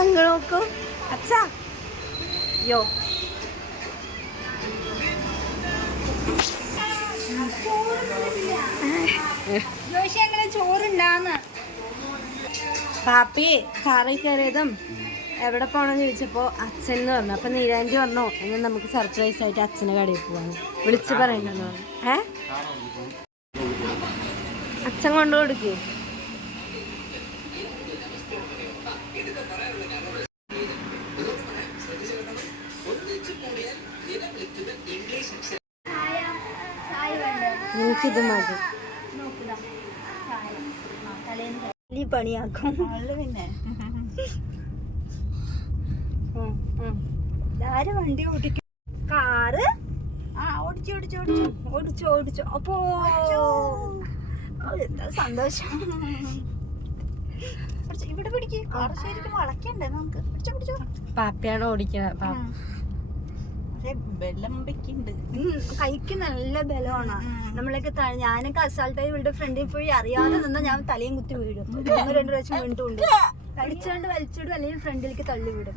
അങ്ങ് നോക്കൂ അച്ഛ യോ ചോറുണ്ടാന്ന്? പാപ്പി കാറിൽ കയറിയതും എവിടെ പോണെന്ന് ചോദിച്ചപ്പോൾ അച്ഛൻ എന്ന് പറഞ്ഞു. അപ്പൊ നീരാന്റി വന്നോ? എന്നാൽ നമുക്ക് സർപ്രൈസ് ആയിട്ട് അച്ഛനെ കടയിൽ പോവാണ് വിളിച്ച് പറയണ്ടെന്ന് പറഞ്ഞു. ഏ? അച്ഛൻ കൊണ്ടു കൊടുക്കേ. എനിക്കിത് മതി. വലിയ പണിയാക്കും. ഇതാര് വണ്ടി ഓടിക്കും? കാറ്? ഓടിച്ചു ഓടിച്ചു ഓടിച്ചു. ഓടിച്ചു ഓടിച്ചു. അപ്പോ എന്താ സന്തോഷം. ഇവിടെ പിടിക്കും. കാറ് ശരിക്കും വളക്കണ്ടേ നമുക്ക്? പിടിച്ചോ പിടിച്ചോ പാപ്പയാണ് ഓടിക്കുന്നത് പാപ്പ പക്ഷെ വെള്ളം വെക്കുന്നുണ്ട് ഉം, കൈക്ക് നല്ല ബലമാണ്. നമ്മളൊക്കെ ഞാനൊക്കെ അസാൾട്ടായി ഇവളുടെ ഫ്രണ്ടിൽ പോയി അറിയാതെ നിന്നാ ഞാൻ തലയും കുത്തി വീഴും. ഒന്ന് രണ്ടു പ്രാവശ്യം വീണ്ടുണ്ട് കടിച്ചുകൊണ്ട് വലിച്ചോടും അല്ലെങ്കിൽ ഫ്രണ്ടിലേക്ക് തള്ളി വിടും.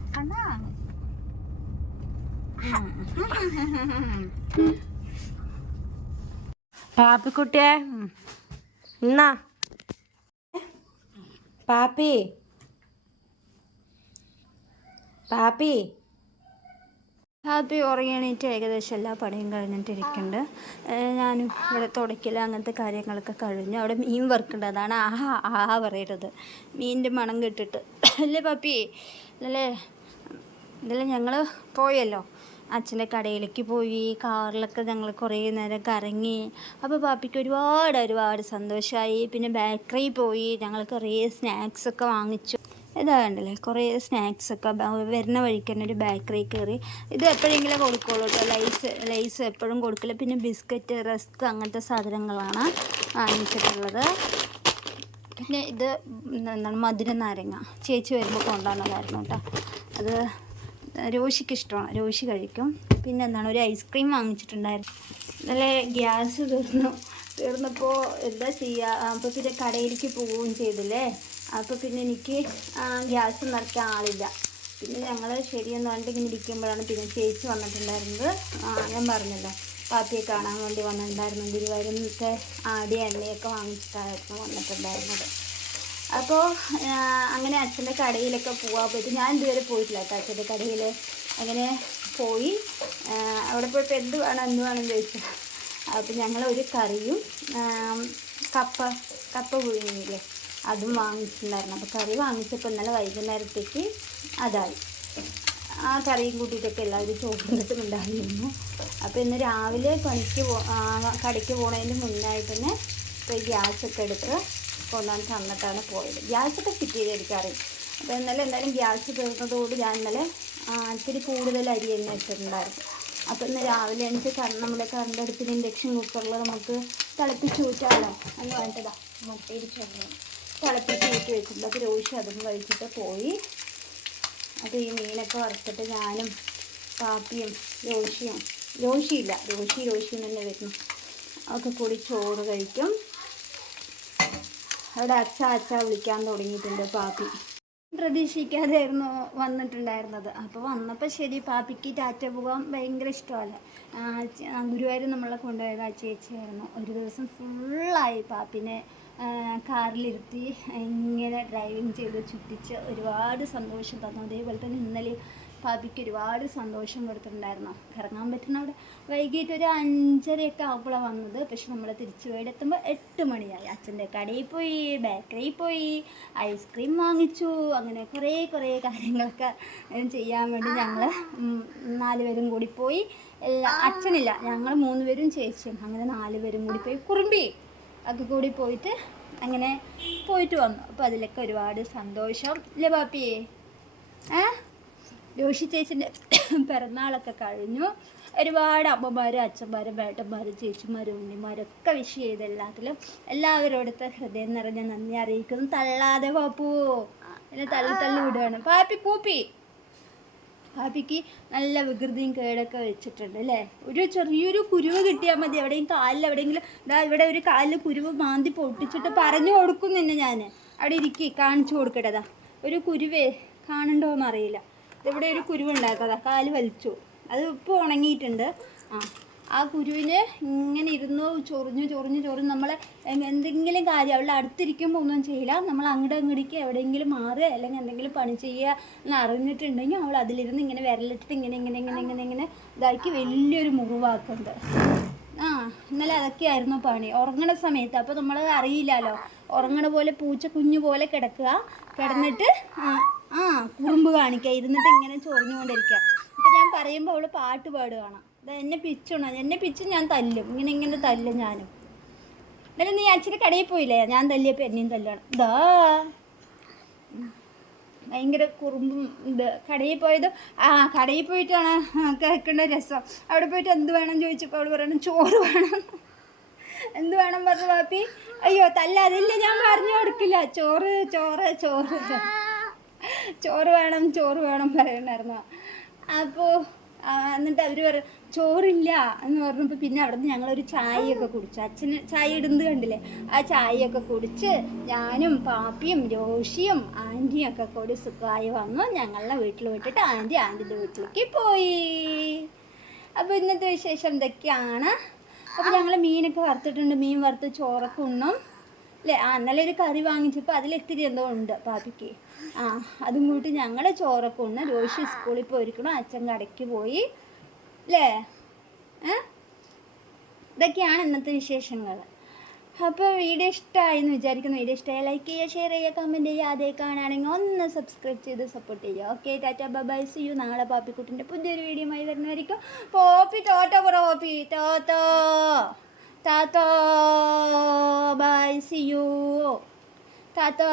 പാപ്പിക്കുട്ടിയെ എന്നാ പാപ്പി. പാപ്പി. പാപ്പി ഉറങ്ങിയണീറ്റ് ഏകദേശം എല്ലാ പണിയും കഴിഞ്ഞിട്ടിരിക്കുന്നുണ്ട് ഞാനും ഇവിടെ തുടയ്ക്കൽ അങ്ങനത്തെ കാര്യങ്ങളൊക്കെ കഴിഞ്ഞു. അവിടെ മീൻ വർക്ക് ഉണ്ട് അതാണ് ആഹാ ആഹാ പറയരുത് മീനിന്റെ മണം കിട്ടിട്ട്. അല്ലേ പപ്പി? അല്ലേ? ഇതെല്ലാം ഞങ്ങൾ പോയല്ലോ. അച്ഛന്റെ കടയിലേക്ക് പോയി. കാറിലൊക്കെ ഞങ്ങൾ കുറേ നേരം കറങ്ങി. അപ്പോൾ പാപ്പിക്ക് ഒരുപാട് ഒരുപാട് സന്തോഷമായി പിന്നെ ബേക്കറി പോയി. ഞങ്ങൾ കുറേ സ്നാക്സൊക്കെ വാങ്ങിച്ചു. ഇതാ കണ്ടില്ലേ സ്നാക്സ് ഒക്കെ വരുന്ന വഴിക്ക് തന്നെ ഒരു ബേക്കറി കയറി ഇത് എപ്പോഴെങ്കിലും കൊടുക്കുള്ളൂ കേട്ടോ ലൈസ് ലൈസ് എപ്പോഴും കൊടുക്കില്ല പിന്നെ ബിസ്ക്കറ്റ് റസ്ക് അങ്ങനത്തെ സാധനങ്ങളാണ് വാങ്ങിച്ചിട്ടുള്ളത്. പിന്നെ ഇത് എന്താണ്? മധുര നാരങ്ങ. ചേച്ചി വരുമ്പോൾ കൊണ്ടുവന്നതായിരുന്നു കേട്ടോ അത് രോഷിക്ക് ഇഷ്ടമാണ്. രോഷി കഴിക്കും. പിന്നെ എന്താണ്? ഒരു ഐസ്ക്രീം വാങ്ങിച്ചിട്ടുണ്ടായിരുന്നു. ഇന്നലെ ഗ്യാസ് തീർന്നു. തീർന്നപ്പോൾ എന്താ ചെയ്യുക അപ്പോൾ പിന്നെ കടയിലേക്ക് പോവുകയും ചെയ്തില്ലേ? അപ്പോൾ പിന്നെ എനിക്ക് ഗ്യാസ് നിറയ്ക്കാൻ ആളില്ല. പിന്നെ ഞങ്ങൾ ശരിയെന്ന് പറഞ്ഞിട്ട് ഇങ്ങനെ ഇരിക്കുമ്പോഴാണ് പിന്നെ ചേച്ചി വന്നിട്ടുണ്ടായിരുന്നത്. ഞാൻ പറഞ്ഞല്ലോ പാത്തിയെ കാണാൻ വേണ്ടി വന്നിട്ടുണ്ടായിരുന്നു. ഗുരുവായൂരത്തെ ആടി എണ്ണയൊക്കെ വാങ്ങിച്ചിട്ടായിരുന്നു വന്നിട്ടുണ്ടായിരുന്നത്. അപ്പോൾ അങ്ങനെ അച്ഛന്റെ കടയിലൊക്കെ പോകാൻ പറ്റും ഞാൻ ഇതുവരെ പോയിട്ടില്ല കേട്ടോ. അച്ഛന്റെ കടയിൽ അങ്ങനെ പോയി. അവിടെ പോയപ്പോൾ എന്ത് വേണം എന്ത് വേണം ചോദിച്ചു. അപ്പോൾ ഞങ്ങൾ ഒരു കറിയും കപ്പ കപ്പ പുഴുങ്ങിയില്ലേ? അതും വാങ്ങിച്ചിട്ടുണ്ടായിരുന്നു. അപ്പോൾ കറി വാങ്ങിച്ചപ്പോൾ ഇന്നലെ വൈകുന്നേരത്തേക്ക് അതായി. ആ കറിയും കൂട്ടിയിട്ടൊക്കെ എല്ലാവരും ചോറുണ്ടിട്ടുണ്ടായിരുന്നു അപ്പോൾ ഇന്ന് രാവിലെ പണിക്ക് പോ കടയ്ക്ക് പോണതിന് മുന്നായിട്ട് തന്നെ ഇപ്പോൾ ഗ്യാസൊക്കെ എടുത്ത് കൊണ്ടുവന്ന് തന്നിട്ടാണ് പോയത്. ഗ്യാസൊക്കെ ഫിറ്റ് ചെയ്ത് അപ്പോൾ ഇന്നലെ എന്തായാലും ഗ്യാസ് തീർന്നതോട് ഞാൻ ഇന്നലെ ഇത്തിരി കൂടുതൽ അരി തന്നെ ഇട്ടിട്ടുണ്ടായിരുന്നു. അപ്പോൾ ഇന്ന് രാവിലെ എനിക്ക് നമ്മുടെ കറണ്ട് ഇൻഡക്ഷൻ കുക്കറിൽ നമുക്ക് തിളപ്പിച്ച് ഊറ്റാമല്ലോ എന്ന് പറഞ്ഞിട്ടതാ മുട്ടയിൽ ചെന്നു തിളപ്പിച്ച് ഊറ്റി വെച്ചിട്ടുണ്ട്. അപ്പോൾ രോഷി അതും കഴിച്ചിട്ട് പോയി. അപ്പോൾ ഈ മീനൊക്കെ വറുത്തിട്ട് ഞാനും പാപ്പിയും രോഷിയും രോഷിയില്ല രോഷി രോഷി തന്നെ വരുന്നു ഒക്കെ കൂടി ചോറ് കഴിക്കും. അവിടെ അച്ഛ അച്ഛ വിളിക്കാൻ തുടങ്ങിയിട്ടുണ്ട് പാപ്പി. പ്രതീക്ഷിക്കാതെയായിരുന്നു വന്നിട്ടുണ്ടായിരുന്നത്. അപ്പോൾ വന്നപ്പോൾ ശരി പാപ്പിക്ക് ടാറ്റ പോകാൻ ഭയങ്കര ഇഷ്ടമല്ല? ഗുരുവായൂർ നമ്മളെ കൊണ്ടുപോയത് ആ ചേച്ചിയായിരുന്നു. ഒരു ദിവസം ഫുള്ളായി പാപ്പിനെ കാറിലിരുത്തി ഇങ്ങനെ ഡ്രൈവിങ് ചെയ്ത് ചുറ്റിച്ച് ഒരുപാട് സന്തോഷം തന്നു. അതേപോലെ തന്നെ ഇന്നലെ പാപ്പിക്ക് ഒരുപാട് സന്തോഷം കൊടുത്തിട്ടുണ്ടായിരുന്നു. കറങ്ങാൻ പറ്റുന്ന അവിടെ വൈകിട്ട് ഒരു അഞ്ചരയൊക്കെ ആവുമ്പോഴാണ് വന്നത്. പക്ഷെ നമ്മൾ തിരിച്ചു വീട് എത്തുമ്പോൾ എട്ട് മണിയായി. അച്ഛന്റെ കടയിൽ പോയി ബേക്കറിയിൽ പോയി ഐസ്ക്രീം വാങ്ങിച്ചു. അങ്ങനെ കുറേ കുറേ കാര്യങ്ങളൊക്കെ ചെയ്യാൻ വേണ്ടി ഞങ്ങൾ നാലുപേരും കൂടി പോയി. അച്ഛനില്ല ഞങ്ങൾ മൂന്ന് പേരും ചേച്ചിയും. അങ്ങനെ നാല് പേരും കൂടി പോയി കുറുമ്പി. ഒക്കെ കൂടി പോയിട്ട് അങ്ങനെ പോയിട്ട് വന്നു. അപ്പോൾ അതിലൊക്കെ ഒരുപാട് സന്തോഷം. ഇല്ലേ ബാപ്പിയെ ഏ രോഷി ചേച്ചിന്റെ പിറന്നാളൊക്കെ കഴിഞ്ഞു. ഒരുപാട് അമ്മമാരും അച്ഛന്മാരും വേട്ടന്മാരും ചേച്ചിമാരും ഉണ്ണിമാരും ഒക്കെ വിഷ് ചെയ്ത് എല്ലാത്തിലും എല്ലാവരോടത്തെ ഹൃദയം നിറഞ്ഞ നന്ദി അറിയിക്കുന്നു. തള്ളാതെ പാപ്പു. എന്നെ തള്ളി തള്ളി വിടുകയാണ് പാപ്പി കൂപ്പി. പാപ്പിക്ക് നല്ല വികൃതിയും കേടൊക്കെ വെച്ചിട്ടുണ്ട് അല്ലേ? ഒരു ചെറിയൊരു കുരുവ് കിട്ടിയാൽ മതി എവിടെയും കാലിൽ എവിടെയെങ്കിലും ഇതാ ഇവിടെ ഒരു കാലിൽ കുരുവ് മാന്തി പൊട്ടിച്ചിട്ട് പറഞ്ഞു കൊടുക്കും നിന്നെ ഞാൻ അവിടെ ഇരിക്കി കാണിച്ചു കൊടുക്കട്ടതാ ഒരു കുരുവേ കാണണ്ടോന്ന് അറിയില്ല ഇവിടെ ഒരു കുരുവുണ്ടാക്കാതെ കാൽ വലിച്ചു. അത് ഇപ്പോൾ ഉണങ്ങിയിട്ടുണ്ട്. ആ. ആ കുരുവിന് ഇങ്ങനെ ഇരുന്നു ചൊറിഞ്ഞു ചൊറിഞ്ഞു ചൊറിഞ്ഞ് നമ്മൾ എന്തെങ്കിലും കാര്യം അവളുടെ അടുത്തിരിക്കുമ്പോൾ ഒന്നും ചെയ്യില്ല. നമ്മൾ അങ്ങോട്ട് അങ്ങോട്ടേക്ക് എവിടെയെങ്കിലും മാറുക അല്ലെങ്കിൽ എന്തെങ്കിലും പണി ചെയ്യുക എന്ന് അറിഞ്ഞിട്ടുണ്ടെങ്കിൽ അവൾ അതിലിരുന്ന് ഇങ്ങനെ വിരലിട്ടിട്ട് ഇങ്ങനെ ഇങ്ങനെ ഇങ്ങനെ ഇങ്ങനെ ഇങ്ങനെ ഇതാക്കി വലിയൊരു മുറിവാക്കുന്നുണ്ട് ആ ഇന്നലെ അതൊക്കെയായിരുന്നു പണി. ഉറങ്ങണ സമയത്ത് അപ്പോൾ നമ്മൾ അറിയില്ലല്ലോ. ഉറങ്ങണ പോലെ പൂച്ച കുഞ്ഞു പോലെ കിടക്കുക. കിടന്നിട്ട് ആ കുറുമ്പ് കാണിക്കുക. ഇരുന്നിട്ട് ഇങ്ങനെ ചൊറിഞ്ഞുകൊണ്ടിരിക്കുക. അപ്പോൾ ഞാൻ പറയുമ്പോൾ അവൾ പാട്ട് പാടുകയാണ് എന്നെ പിച്ചണോ? എന്നെ പിച്ച് ഞാൻ തല്ലും. ഇങ്ങനെ ഇങ്ങനെ തല്ലും ഞാനും. എന്നാലും നീ അച്ഛന് കടയിൽ പോയില്ലേ? ഞാൻ തല്ലിയപ്പോൾ എന്നെയും തല്ലണം ഇതാ ഭയങ്കര കുറുമ്പും ഇത് കടയിൽ പോയത്. ആ കടയിൽ പോയിട്ടാണ്. കേൾക്കേണ്ട രസം. അവിടെ പോയിട്ട് എന്ത് വേണം ചോദിച്ചപ്പോൾ അവൾ പറയണം ചോറ് വേണം. എന്ത് വേണം പറഞ്ഞു പാപ്പി അയ്യോ തല്ലാതില്ല ഞാൻ പറഞ്ഞു കൊടുക്കില്ല. ചോറ് ചോറ് ചോറ് ചോറ്. വേണം ചോറ് വേണം പറയണമായിരുന്നു അപ്പോൾ എന്നിട്ട് അവർ പറയും ചോറില്ല എന്ന് പറഞ്ഞപ്പോൾ പിന്നെ അവിടെ നിന്ന് ഞങ്ങളൊരു ചായയൊക്കെ കുടിച്ചു. അച്ഛന് ചായ ഇടുന്നത് കണ്ടില്ലേ? ആ ചായയൊക്കെ കുടിച്ച് ഞാനും പാപ്പിയും രോഷിയും ആന്റിയും ഒക്കെ കൂടി സുഖമായി വന്നു. ഞങ്ങളുടെ വീട്ടിൽ വിട്ടിട്ട് ആന്റി ആന്റിന്റെ വീട്ടിലേക്ക് പോയി. അപ്പോൾ ഇന്നത്തെ വിശേഷം ഇതൊക്കെയാണ് അപ്പോൾ ഞങ്ങൾ മീനൊക്കെ വറുത്തിട്ടുണ്ട്. മീൻ വറുത്ത് ചോറൊക്കെ ഉണ്ണും. അല്ലേ? ആ ഇന്നലെ ഒരു കറി വാങ്ങിച്ചപ്പോൾ അതിലെത്തിരി എന്തോ ഉണ്ട് പാപ്പിക്ക്. ആ അതും കൂട്ടി ഞങ്ങൾ ചോറൊക്കെ ഉണ്ട് രോഷി സ്കൂളിൽ പോയിരിക്കണം. അച്ഛൻ കടയ്ക്ക് പോയി. അല്ലേ? ഇതൊക്കെയാണ് ഇന്നത്തെ വിശേഷങ്ങൾ. അപ്പോൾ വീഡിയോ ഇഷ്ടമായി എന്ന് വിചാരിക്കുന്നു. വീഡിയോ ഇഷ്ടമായി ലൈക്ക് ചെയ്യുക ഷെയർ ചെയ്യുക കമന്റ് ചെയ്യുക. അതേ കാണുകയാണെങ്കിൽ ഒന്ന് സബ്സ്ക്രൈബ് ചെയ്ത് സപ്പോർട്ട് ചെയ്യുക. Okay tata bye see you നാളെ പാപ്പിക്കുട്ടിന്റെ പുതിയൊരു വീഡിയോ ആയി വരുന്നതായിരിക്കും പോപ്പി തോട്ടോ പറ പോപ്പി. ടോട്ടോ ടാറ്റോ ബൈ സി യു ടാറ്റോ